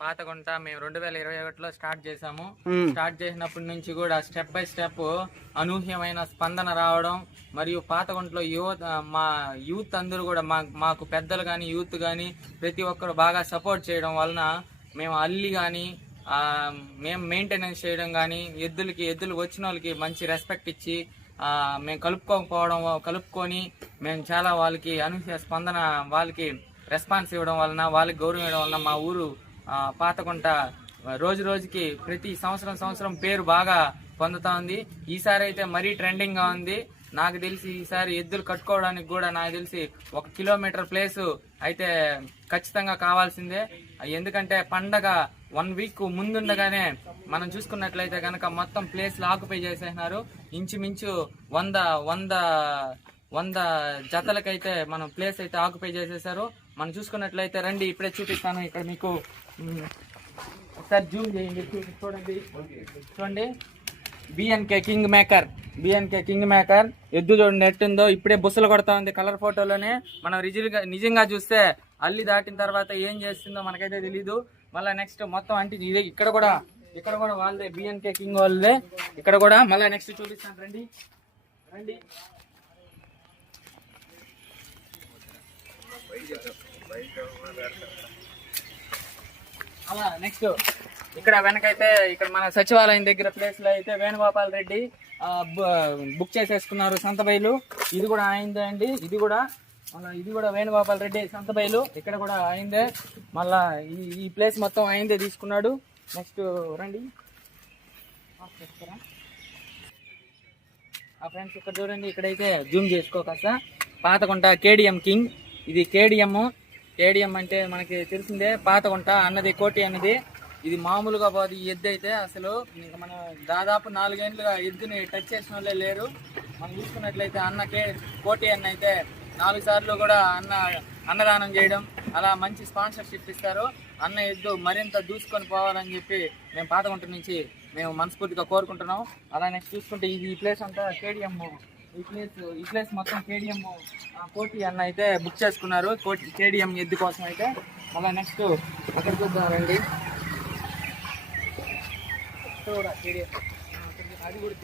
పాతగుంట మేము 2021లో స్టార్ట్ చేసాము. స్టార్ట్ చేసినప్పటి నుంచి కూడా స్టెప్ బై స్టెప్ అనూహ్యమైన స్పందన రావడం, మరియు పాతగుంటలో మా యూత్ అందరూ కూడా మాకు పెద్దలు కానీ యూత్ కానీ ప్రతి ఒక్కరు బాగా సపోర్ట్ చేయడం వలన మేము అల్లి కానీ మేము మెయింటెనెన్స్ చేయడం కానీ ఎద్దులు వచ్చిన వాళ్ళకి మంచి రెస్పెక్ట్ ఇచ్చి మేము కలుపుకొని మేము చాలా వాళ్ళకి అనూహ్య స్పందన, వాళ్ళకి రెస్పాన్స్ ఇవ్వడం వలన, వాళ్ళకి గౌరవం ఇవ్వడం వలన మా ఊరు పాతగుంట రోజు రోజుకి ప్రతి సంవత్సరం పేరు బాగా పొందుతా ఉంది. ఈసారి అయితే మరీ ట్రెండింగ్ గా ఉంది. నాకు తెలిసి ఈసారి ఎద్దులు కట్టుకోవడానికి కూడా నాకు తెలిసి 1 కిలోమీటర్ ప్లేస్ అయితే ఖచ్చితంగా కావాల్సిందే. ఎందుకంటే పండగ 1 వీక్ ముందుండగానే మనం చూసుకున్నట్లయితే కనుక మొత్తం ప్లేస్లు ఆక్యుపై చేసేసినారు. ఇంచుమించు 100 జతలకైతే మనం ప్లేస్ అయితే ఆక్యుపై చేసేసారు. మనం చూసుకున్నట్లయితే రండి, ఇప్పుడే చూపిస్తాను. ఇక్కడ మీకు ఒకసారి జూమ్ చేయండి, చూడండి. బిఎన్కే కింగ్ మేకర్ ఎద్దు చూడండి ఎట్టుందో, ఇప్పుడే బుస్సలు కొడతా ఉంది. కలర్ ఫోటోలోనే మనం నిజంగా చూస్తే అల్లి దాటిన తర్వాత ఏం చేస్తుందో మనకైతే తెలీదు. మళ్ళీ నెక్స్ట్ మొత్తం అంటే ఇదే ఇక్కడ కూడా వాళ్ళదే, బిఎన్కే కింగ్ వాళ్ళదే. ఇక్కడ కూడా మళ్ళీ నెక్స్ట్ చూపిస్తాను, రండి. అలా నెక్స్ట్ ఇక్కడ వెనకైతే ఇక్కడ మన సచివాలయం దగ్గర ప్లేస్ లో అయితే వేణుగోపాల్ రెడ్డి బుక్ చేసేసుకున్నారు సంతబైలు. ఇది కూడా అయిందే అండి. ఇది కూడా వేణుగోపాల్ రెడ్డి సంతబైలు. ఇక్కడ కూడా అయిందే. మళ్ళా ఈ ప్లేస్ మొత్తం అయిందే తీసుకున్నాడు. నెక్స్ట్ రండి ఫ్రెండ్స్, ఇక్కడ చూడండి. ఇక్కడైతే జూమ్ చేసుకోక పాతగుంట కేడిఎం కింగ్. ఇది కేడిఎం అంటే మనకి తెలిసిందే. పాతగుంట అన్నది కోటి అన్నది. ఇది మామూలుగా పోదు ఈ ఎద్దు అయితే. అసలు మనం దాదాపు 4 ఏళ్ళుగా ఎద్దుని టచ్ చేసిన వాళ్ళే లేరు. మనం చూసుకున్నట్లయితే కోటి అన్న అయితే 4 సార్లు కూడా అన్నదానం చేయడం, అలా మంచి స్పాన్సర్షిప్ ఇస్తారు. అన్న ఎద్దు మరింత దూసుకొని పోవాలని చెప్పి మేము పాతగుంట నుంచి మేము మనస్ఫూర్తిగా కోరుకుంటున్నాం. అలా నెక్స్ట్ చూసుకుంటే ఈ ప్లేస్ అంతా కేడిఎం. ఈ ప్లేస్ మొత్తం కేడిఎం కోటి అన్న అయితే బుక్ చేసుకున్నారు, కేడిఎం ఎద్దు కోసం అయితే. మళ్ళీ నెక్స్ట్ అక్కడ చూద్దామండి. అది కూడా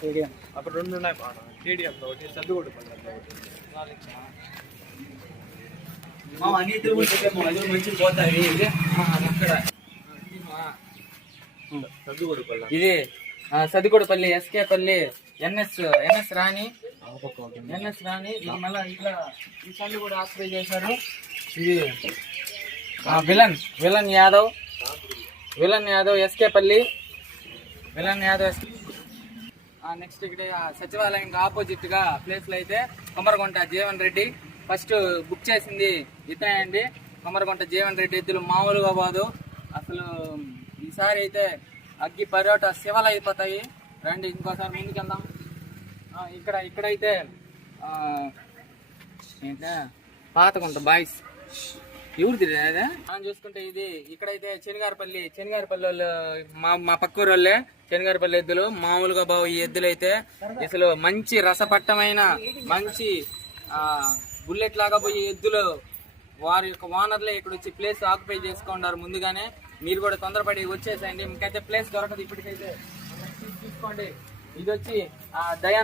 కేడిఎం. అప్పుడు 2 ఉన్నాయి కేడిఎం, ఒకటి సద్దుగూడ మంచి పోతాయి. ఇది సదిగూడపల్లి, ఎస్కేపల్లి, ఎన్ఎస్ రాణి. ఇది మళ్ళీ ఇట్లా ఈ సల్లు కూడా ఆక్యుపై చేశారు. ఇది విలన్ యాదవ్ ఎస్కేపల్లి. నెక్స్ట్ ఇక్కడ సచివాలయం ఆపోజిట్ గా ప్లేస్ లో అయితే కొమరగుంట జీవన్ రెడ్డి ఫస్ట్ బుక్ చేసింది ఇతనే అండి. కొమరగుంట జీవన్ రెడ్డి ఎద్దులు మామూలుగా పోదు అసలు. ఈసారి అయితే అగ్గి పర్యోట శివలు అయిపోతాయి. రండి ఇంకోసారి ముందుకెళ్దాం. ఇక్కడైతే పాతగుంట బాయ్స్ ఎవరు తిరిగి మనం చూసుకుంటే ఇది ఇక్కడైతే శనిగారపల్లి వాళ్ళు మా పక్కూరు వాళ్ళే. శనిగారపల్లి ఎద్దులు మామూలుగా బావు. ఈ ఎద్దులు అయితే అసలు మంచి రసపట్టమైన మంచి బుల్లెట్ లాగా పోయి ఎద్దులు వారి యొక్క ఓనర్లే ఇక్కడ వచ్చి ప్లేస్ ఆక్యుపై చేసుకున్నారు ముందుగానే. మీరు కూడా తొందరపడి వచ్చేసేయండి, ఇంకైతే ప్లేస్ దొరకదు ఇప్పటికైతే. తీసుకోండి. ఇది వచ్చి దయా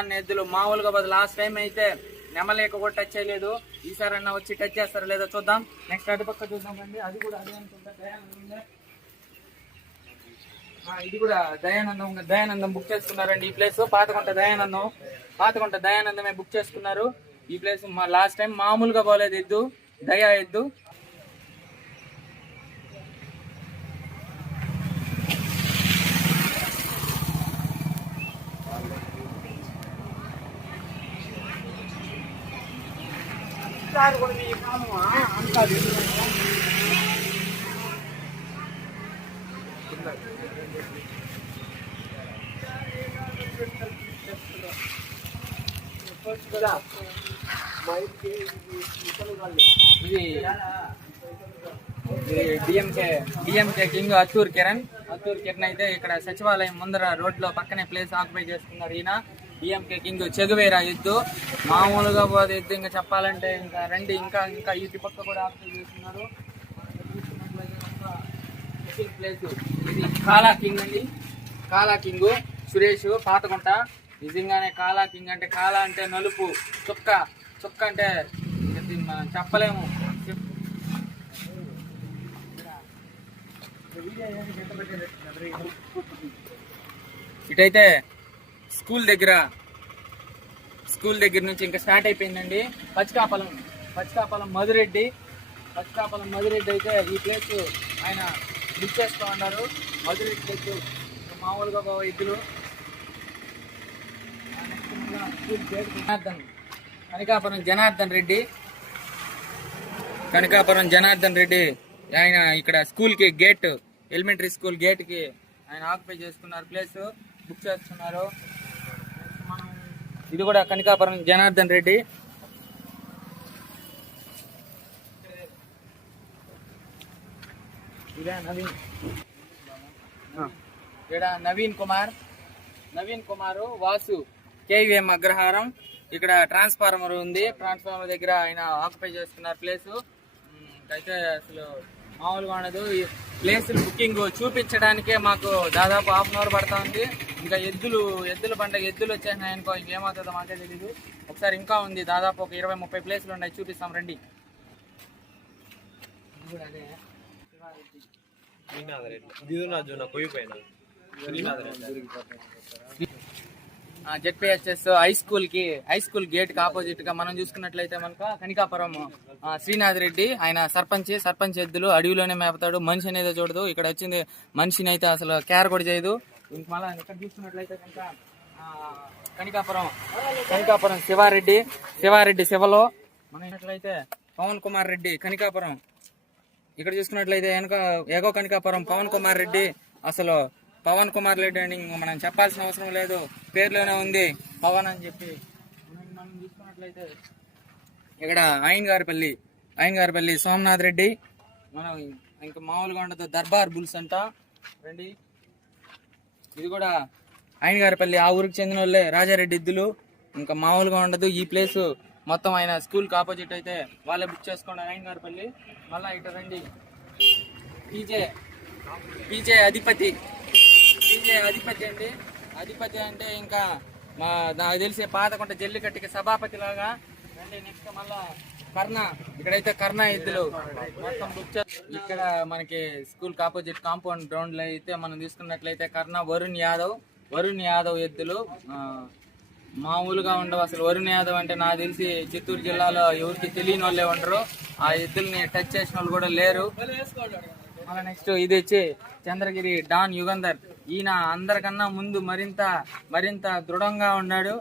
అన్న ఎద్దులు మామూలుగా బదులు. లాస్ట్ టైం అయితే నెమలేక కూడా టచ్ చేయలేదు. ఈసారి అన్న వచ్చి టచ్ చేస్తారో లేదో చూద్దాం. నెక్స్ట్ అటుపక్క చూద్దాం అండి. అది కూడా అదే అనుకుంటా, దయానందం. ఇది కూడా దయానందం బుక్ చేసుకున్నారండి. ఈ ప్లేస్ పాతగుంట దయానందమే బుక్ చేసుకున్నారు. ఈ ప్లేస్ లాస్ట్ టైం మామూలుగా పోలేదు ఎద్దు, దయా ఎద్దు. డిఎంకే కింగ్ అత్తూరు కిరణ్ అయితే ఇక్కడ సచివాలయం ముందర రోడ్ లో పక్కనే ప్లేస్ ఆక్యుపై చేసుకున్నారు. ఈయన డిఎంకే కింగ్ చెగువేరా ఎద్దు మామూలుగా పోతే ఎద్దు. ఇంకా చెప్పాలంటే ఇంకా రండి, ఇంకా ఇంకా ఇటు పక్క కూడా ఆక్యుపై చేస్తున్నారు. ప్లేస్ ఇది కాలా కింగ్ అండి. కాలా కింగ్ సురేష్ పాతకుంట. నిజంగానే కాలా కింగ్ అంటే, కాలా అంటే నలుపు, చుక్క చుక్క అంటే మనం చెప్పలేము. ఇటైతే స్కూల్ దగ్గర నుంచి ఇంకా స్టార్ట్ అయిపోయిందండి. పచ్చికాపలం మధురెడ్డి అయితే ఈ ప్లేస్ ఆయన బుక్ చేస్తూ ఉన్నారు. మధురెడ్డి ప్లేస్ మామూలుగా ఎద్దులు. కనికాపురం జనార్దన్ రెడ్డి ఆయన ఇక్కడ స్కూల్ కి గేట్, ఎలిమెంటరీ స్కూల్ గేట్ కి ఆయన ఆక్యుపై చేసుకున్నారు, ప్లేస్ బుక్ చేస్తున్నారు. ఇది కూడా కనికాపురం జనార్దన్ రెడ్డి. నవీన్ కుమార్ వాసు కేవీఎం అగ్రహారం. ఇక్కడ ట్రాన్స్ఫార్మర్ ఉంది, ట్రాన్స్ఫార్మర్ దగ్గర ఆయన ఆక్యుపై చేసుకున్నారు ప్లేస్. అయితే అసలు మామూలుగా ఉండదు. ప్లేస్ బుకింగ్ చూపించడానికే మాకు దాదాపు హాఫ్ అన్ అవర్ పడతా ఉంది. ఇంకా ఎద్దుల పండుగ ఎద్దులు వచ్చేసినాయనుకో ఇంకేమవుతుందో మాకే తెలీదు. ఒకసారి ఇంకా ఉంది, దాదాపు ఒక 20-30 ప్లేసులు ఉన్నాయి, చూపిస్తాం రండి. జెడ్పీహెచ్ఎస్ హై స్కూల్ గేట్ కి ఆపోజిట్ గా మనం చూసుకున్నట్లయితే మనకు కనికాపురం శ్రీనాథ్ రెడ్డి ఆయన సర్పంచ్ ఎద్దులు అడవిలోనే మేపుతాడు. మనిషి అనేది చూడదు. ఇక్కడ వచ్చింది మనిషిని అయితే అసలు కేర్ కూడా చేయదు. మళ్ళీ ఇక్కడ చూసుకున్నట్లయితే కనుక కనికాపురం శివారెడ్డి శివలో మనం అయితే పవన్ కుమార్ రెడ్డి కనికాపురం. ఇక్కడ చూసుకున్నట్లయితే ఎగో కనికాపురం పవన్ కుమార్ రెడ్డి. అసలు పవన్ కుమార్ రెడ్డి అని మనం చెప్పాల్సిన అవసరం లేదు, పేర్లోనే ఉంది పవన్ అని చెప్పి. మనం చూసుకున్నట్లయితే ఇక్కడ అయ్యంగారిపల్లి సోమనాథ్ రెడ్డి. మనం ఇంకా మామూలుగా ఉండదు, దర్బార్ బుల్స్ అంట రండి. ఇది కూడా అయ్యంగారిపల్లి, ఆ ఊరికి చెందిన వాళ్ళే, రాజారెడ్డి ఎద్దులు. ఇంకా మామూలుగా ఉండదు ఈ ప్లేస్ మొత్తం. ఆయన స్కూల్కి ఆపోజిట్ అయితే వాళ్ళే బుక్ చేసుకోండి అయ్యంగారిపల్లి. మళ్ళీ ఇటు రండి, పీజే అధిపతి అండి. అధిపతి అంటే ఇంకా నాకు తెలిసే పాతకుంట జల్లికట్టుకి సభాపతి లాగా రండి. నెక్స్ట్ మళ్ళా ఇక్కడైతే కర్ణ ఎద్దులు మొత్తం బుక్. ఇక్కడ మనకి స్కూల్ ఆపోజిట్ కాంపౌండ్ గ్రౌండ్ లో అయితే మనం తీసుకున్నట్లయితే కర్ణ వరుణ్ యాదవ్ ఎద్దులు మామూలుగా ఉండవు. అసలు వరుణ్ యాదవ్ అంటే నాకు తెలిసి చిత్తూరు జిల్లాలో ఎవరికి తెలియని వాళ్ళే ఉండరు. ఆ ఎద్దుల్ని టచ్ చేసిన వాళ్ళు కూడా లేరు. మళ్ళీ నెక్స్ట్ ఇది వచ్చి చంద్రగిరి డాన్ యుగంధర్. ఈయన అందరికన్నా ముందు మరింత దృఢంగా ఉన్నాడు.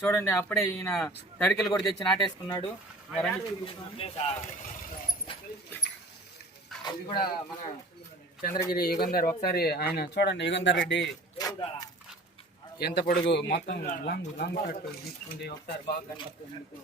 చూడండి, అప్పుడే ఈయన తడికలు కూడా తెచ్చి నాటేసుకున్నాడు. ఇది కూడా మన చంద్రగిరి యుగంధర్. ఒకసారి ఆయన చూడండి, యుగంధర్ రెడ్డి ఎంత పొడుగు, మొత్తం లాంగ్ షాట్ తీసుకుంటే ఒకసారి బాగా కనిపిస్తుంది.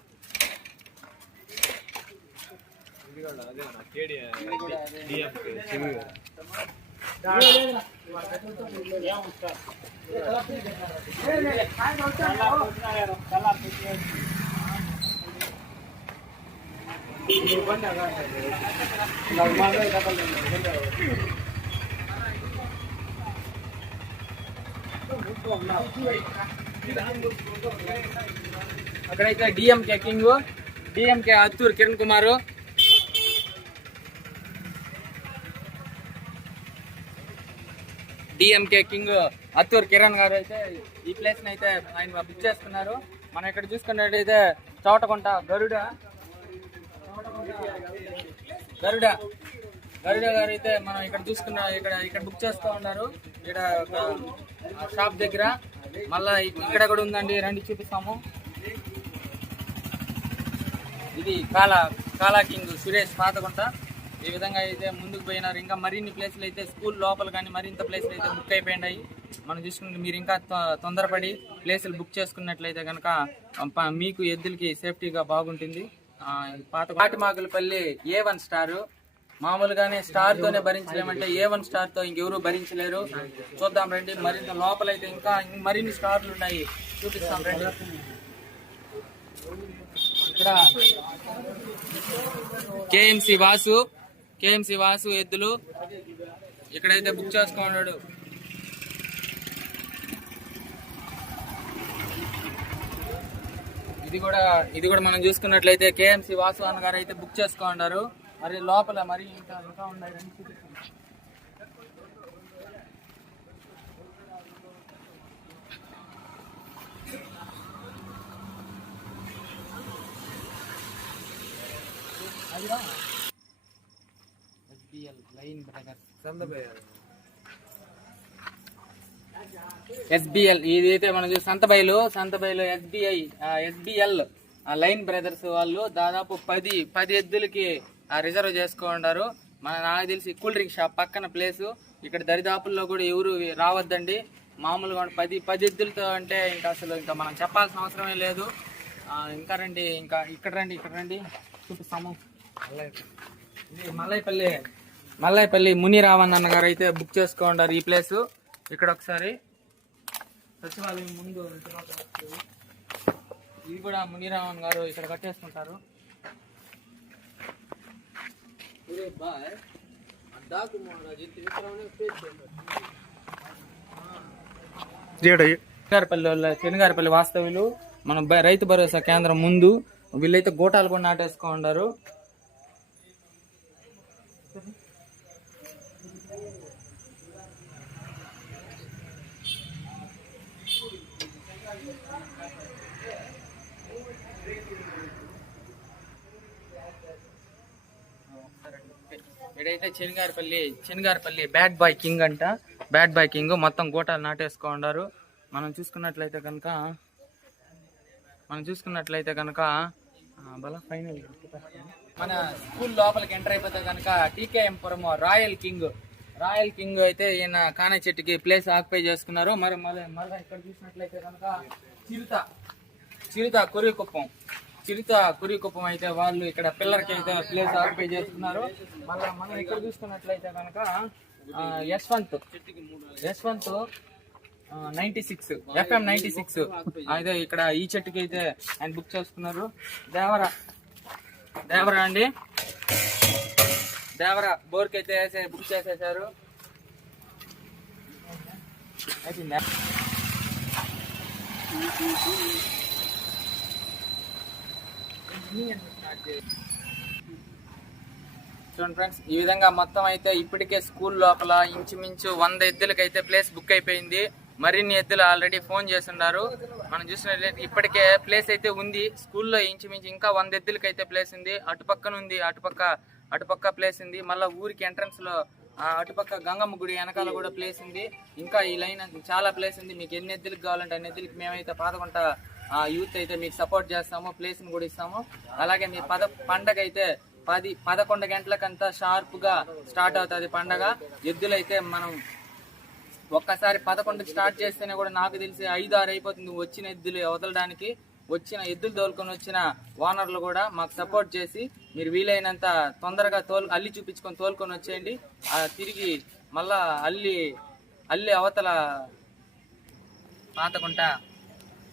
అక్కడైతే DMK Atturu Kiran Kumar. DMK king Atturu Kiran గారు అయితే ఈ ప్లేస్ ని అయితే ఆయన బుక్ చేసుకున్నారు. మనం ఇక్కడ చూసుకున్నట్టయితే చోటకుంట గరుడ గారు అయితే మనం ఇక్కడ చూసుకున్న ఇక్కడ బుక్ చేస్తూ ఉన్నారు. ఇక్కడ షాప్ దగ్గర. మళ్ళా ఇక్కడ కూడా ఉందండి, రండి చూపిస్తాము. ఇది కాలా కింగ్ సురేష్ పాతకుంట. ఈ విధంగా అయితే ముందుకు పోయినారు. ఇంకా మరిన్ని ప్లేసులు అయితే స్కూల్ లోపల కానీ మరింత ప్లేసులు అయితే బుక్ అయిపోయినాయి. మనం చూసుకుంటే మీరు ఇంకా తొందరపడి ప్లేసులు బుక్ చేసుకున్నట్లయితే కనుక మీకు ఎద్దులకి సేఫ్టీగా బాగుంటుంది. పాటిమాకులపల్లి A1 స్టార్. మామూలుగానే స్టార్ తోనే భరించలేమంటే A1 స్టార్ తో ఇంకెవరు భరించలేరు. చూద్దాం రండి. మరింత లోపలైతే ఇంకా మరిన్ని స్టార్లు ఉన్నాయి. చూపిస్తాం రండి. ఇక్కడ కేఎంసి వాసు ఎద్దులు ఇక్కడైతే బుక్ చేసుకున్నాడు. ఇది కూడా మనం చూసుకున్నట్లయితే కేఎంసి వాసు అన్న గారు అయితే బుక్ చేసుకున్నారు. మరి లోపల మరి ఇంకా ఉన్నాయి. ఎస్బిఎల్ ఇదైతే మనం సంతబైలు ఎస్బిఎల్ లైన్ బ్రదర్స్ వాళ్ళు దాదాపు 10 ఎద్దులకి రిజర్వ్ చేసుకుంటారు. నాకు తెలిసి కూల్ డ్రింక్ షాప్ పక్కన ప్లేసు. ఇక్కడ దరిదాపుల్లో కూడా ఎవరు రావద్దండి. మామూలుగా 10 ఎద్దులతో అంటే ఇంకా మనం చెప్పాల్సిన అవసరమే లేదు. ఇంకా రండి, ఇక్కడ రండి చూపిస్తాము. ఇది మల్లాయపల్లి మునిరావణ్ అన్న గారు అయితే బుక్ చేసుకుంటారు ఈ ప్లేస్. ఇక్కడ ఒకసారి సచివాలయం ముందు ఇది కూడా మునిరావణ్ గారు ఇక్కడ కట్టేసుకుంటారు. చెనగారిపల్లి వాస్తవ్యులు మన రైతు భరోసా కేంద్రం ముందు వీళ్ళైతే గోటాలు కూడా నాటేసుకుంటారు. ఇక్కడైతే చెనగారిపల్లి బ్యాడ్ బాయ్ కింగ్ మొత్తం గోటాలు నాటేసుకున్నారు. మనం చూసుకున్నట్లయితే కనుక ఫైనల్ మన స్కూల్ లోపలికి ఎంటర్ అయిపోతే కనుక టీకేఎం పురం రాయల్ కింగ్ అయితే ఈయన కానే చెట్టుకి ప్లేస్ ఆక్యుపై చేసుకున్నారు. మళ్ళీ ఇక్కడ చూసినట్లయితే కనుక చిరుత కురికుప్పం అయితే వాళ్ళు ఇక్కడ పిల్లర్కి అయితే ప్లేస్ ఆక్యుపై చేసుకున్నారు. మళ్ళీ మనం ఇక్కడ చూసుకున్నట్లయితే కనుక యశ్వంత్ 96 FM 96 అయితే ఇక్కడ ఈ చెట్టుకి అయితే ఆయన బుక్ చేసుకున్నారు. దేవరా అండి, దేవరా బోర్కి అయితే బుక్ చేసేసారు. చూడండి ఫ్రెండ్స్, ఈ విధంగా మొత్తం అయితే ఇప్పటికే స్కూల్ లోపల ఇంచుమించు 100 ఎద్దులకైతే ప్లేస్ బుక్ అయిపోయింది. మరిన్ని ఎద్దులు ఆల్రెడీ ఫోన్ చేస్తున్నారు. మనం చూసినట్లయితే ఇప్పటికే ప్లేస్ అయితే ఉంది స్కూల్లో. ఇంచుమించు ఇంకా 100 ఎద్దులకైతే ప్లేస్ ఉంది. అటుపక్క ప్లేస్ ఉంది. మళ్ళీ ఊరికి ఎంట్రన్స్ లో అటుపక్క గంగమ్మ గుడి వెనకాల కూడా ప్లేస్ ఉంది. ఇంకా ఈ లైన్ చాలా ప్లేస్ ఉంది. మీకు ఎన్ని ఎద్దులకు కావాలంటే అన్ని ఎద్దులకి మేమైతే పాతకుంట యూత్ అయితే మీకు సపోర్ట్ చేస్తాము, ప్లేస్ ని కూడా ఇస్తాము. అలాగే మీ పండగ అయితే 10-11 గంటలకంతా షార్ప్ గా స్టార్ట్ అవుతుంది పండగ. ఎద్దులైతే మనం ఒక్కసారి 11కి స్టార్ట్ చేస్తేనే కూడా నాకు తెలిసి 5-6 అయిపోతుంది వచ్చిన ఎద్దులు వదలడానికి. వచ్చిన ఎద్దులు తోలుకొని వచ్చిన ఓనర్లు కూడా మాకు సపోర్ట్ చేసి మీరు వీలైనంత తొందరగా అల్లి చూపించుకొని తోలుకొని వచ్చేయండి. తిరిగి మళ్ళా అల్లి అవతల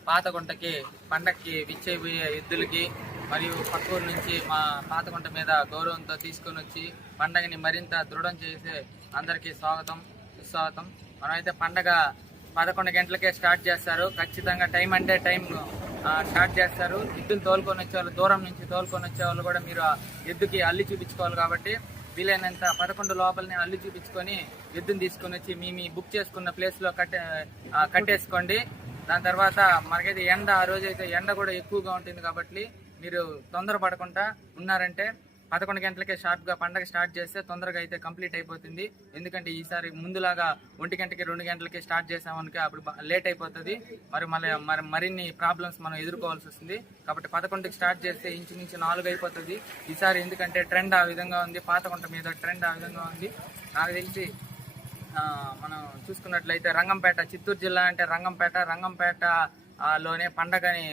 పాతగుంటకి పండక్కి విచ్చేపోయే ఎద్దులకి మరియు పక్కూరు నుంచి మా పాతగుంట మీద గౌరవంతో తీసుకొని వచ్చి పండగని మరింత దృఢం చేసే అందరికీ సుస్వాగతం. మనమైతే పండగ 11 గంటలకే స్టార్ట్ చేస్తారు. ఖచ్చితంగా టైం అంటే టైం స్టార్ట్ చేస్తారు. ఎద్దులు తోలుకొని వచ్చేవాళ్ళు, దూరం నుంచి తోలుకొని వచ్చేవాళ్ళు కూడా మీరు ఎద్దుకి అల్లి చూపించుకోవాలి. కాబట్టి వీలైనంత 11 లోపలనే అల్లి చూపించుకొని ఎద్దుని తీసుకొని వచ్చి మీ బుక్ చేసుకున్న ప్లేస్లో కట్టేసుకోండి. దాని తర్వాత మనకైతే ఆ రోజైతే ఎండ కూడా ఎక్కువగా ఉంటుంది. కాబట్టి మీరు తొందరపడకుండా ఉన్నారంటే 11 గంటలకే షార్ప్గా పండగ స్టార్ట్ చేస్తే తొందరగా అయితే కంప్లీట్ అయిపోతుంది. ఎందుకంటే ఈసారి ముందులాగా 1 గంటకి 2 గంటలకి స్టార్ట్ చేసామనుకో అప్పుడు లేట్ అయిపోతుంది. మరిన్ని ప్రాబ్లమ్స్ మనం ఎదుర్కోవాల్సి వస్తుంది. కాబట్టి 11కి స్టార్ట్ చేస్తే ఇంచుమించు 4 అయిపోతుంది ఈసారి. ఎందుకంటే ట్రెండ్ ఆ విధంగా ఉంది, పాతకుంట మీద ట్రెండ్ ఆ విధంగా ఉంది. నాకు తెలిసి మనం చూసుకున్నట్లయితే రంగంపేట, చిత్తూరు జిల్లా అంటే రంగంపేటలోనే పండగని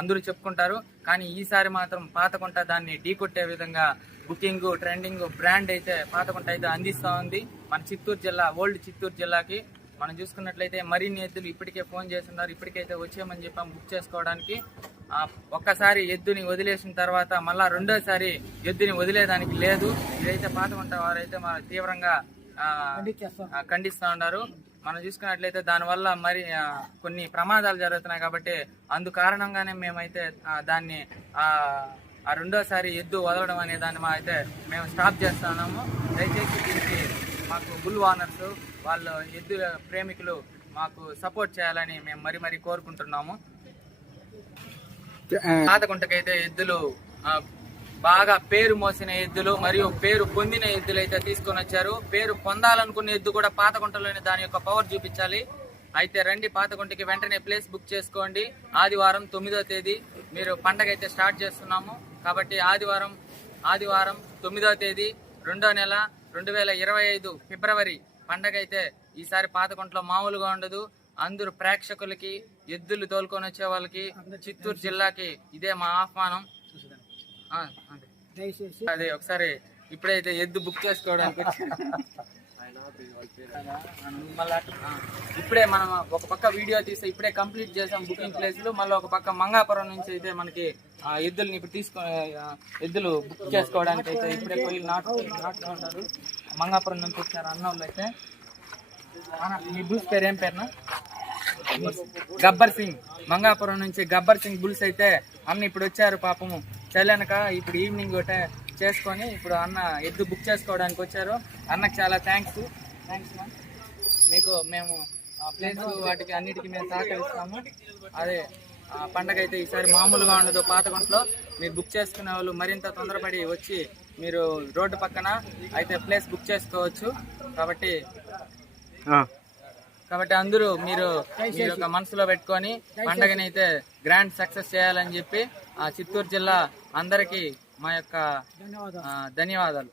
అందరూ చెప్పుకుంటారు. కానీ ఈసారి మాత్రం పాతకుంట దాన్ని ఢీకొట్టే విధంగా బుకింగ్, ట్రెండింగ్, బ్రాండ్ అయితే పాతకుంట అయితే అందిస్తూ ఉంది మన చిత్తూరు జిల్లా, ఓల్డ్ చిత్తూరు జిల్లాకి. మనం చూసుకున్నట్లయితే మరిన్ని ఎద్దులు ఇప్పటికే ఫోన్ చేస్తున్నారు. ఇప్పటికైతే వచ్చేయమని చెప్పాం బుక్ చేసుకోవడానికి. ఒక్కసారి ఎద్దుని వదిలేసిన తర్వాత మళ్ళా రెండోసారి ఎద్దుని వదిలేదానికి లేదు. ఇదైతే పాతగుంట వారైతే తీవ్రంగా ఖండిస్తూ ఉన్నారు. మనం చూసుకున్నట్లయితే దానివల్ల మరి కొన్ని ప్రమాదాలు జరుగుతున్నాయి కాబట్టి అందు కారణంగానే మేమైతే దాన్ని రెండోసారి ఎద్దు వదలడం అనే దాన్ని అయితే మేము స్టాప్ చేస్తున్నాము. దయచేసి దీనికి మాకు బుల్ ఓనర్స్ వాళ్ళు ఎద్దు ప్రేమికులు మాకు సపోర్ట్ చేయాలని మేము మరీ కోరుకుంటున్నాము. పాతగుంటకైతే ఎద్దులు బాగా పేరు మోసిన ఎద్దులు మరియు పేరు పొందిన ఎద్దులు అయితే తీసుకొని వచ్చారు. పేరు పొందాలనుకున్న ఎద్దు కూడా పాతగుంటలోనే దాని యొక్క పవర్ చూపించాలి. అయితే రండి పాతగుంటకి, వెంటనే ప్లేస్ బుక్ చేసుకోండి. ఆదివారం 9వ తేదీ మీరు పండగ అయితే స్టార్ట్ చేస్తున్నాము కాబట్టి ఆదివారం 9వ తేదీ 2వ నెల 2025 ఫిబ్రవరి పండగ అయితే ఈసారి పాతగుంటలో మామూలుగా ఉండదు. అందరూ ప్రేక్షకులకి, ఎద్దులు తోలుకొని వచ్చే వాళ్ళకి, చిత్తూరు జిల్లాకి ఇదే మా ఆహ్వానం. అదే ఒకసారి ఇప్పుడైతే ఎద్దు బుక్ చేసుకోవడానికి ఇప్పుడే మనం ఒక పక్క వీడియో తీసి ఇప్పుడే కంప్లీట్ చేసాం బుకింగ్ ప్లేస్లు. మళ్ళీ ఒక పక్క మంగాపురం నుంచి అయితే మనకి ఎద్దుల్ని ఇప్పుడు ఎద్దులు బుక్ చేసుకోవడానికి అయితే ఇప్పుడే పోయి నాటుకుంటారు. మంగాపురం నుంచి వచ్చారు అన్న వాళ్ళు అయితే. మీ బుల్స్ పేరు ఏం పేరునా? గబ్బర్ సింగ్. మంగాపురం నుంచి గబ్బర్ సింగ్ బుల్స్ అయితే అన్న ఇప్పుడు వచ్చారు. పాపము చల్లనక ఇప్పుడు ఈవినింగ్ చేసుకొని ఇప్పుడు అన్న ఎద్దు బుక్ చేసుకోవడానికి వచ్చారు. అన్నకు చాలా థ్యాంక్స్ మీకు. మేము ప్లేస్ వాటికి అన్నిటికీ మేము సహకరిస్తాము. అదే పండగ అయితే ఈసారి మామూలుగా ఉండదు పాతగుంటలో. మీరు బుక్ చేసుకునే వాళ్ళు మరింత తొందరపడి వచ్చి మీరు రోడ్డు పక్కన అయితే ప్లేస్ బుక్ చేసుకోవచ్చు. కాబట్టి అందరూ మీరు ఒక మనసులో పెట్టుకొని పండగని అయితే గ్రాండ్ సక్సెస్ చేయాలని చెప్పి చిత్తూరు జిల్లా అందరికీ మా యొక్క ధన్యవాదాలు.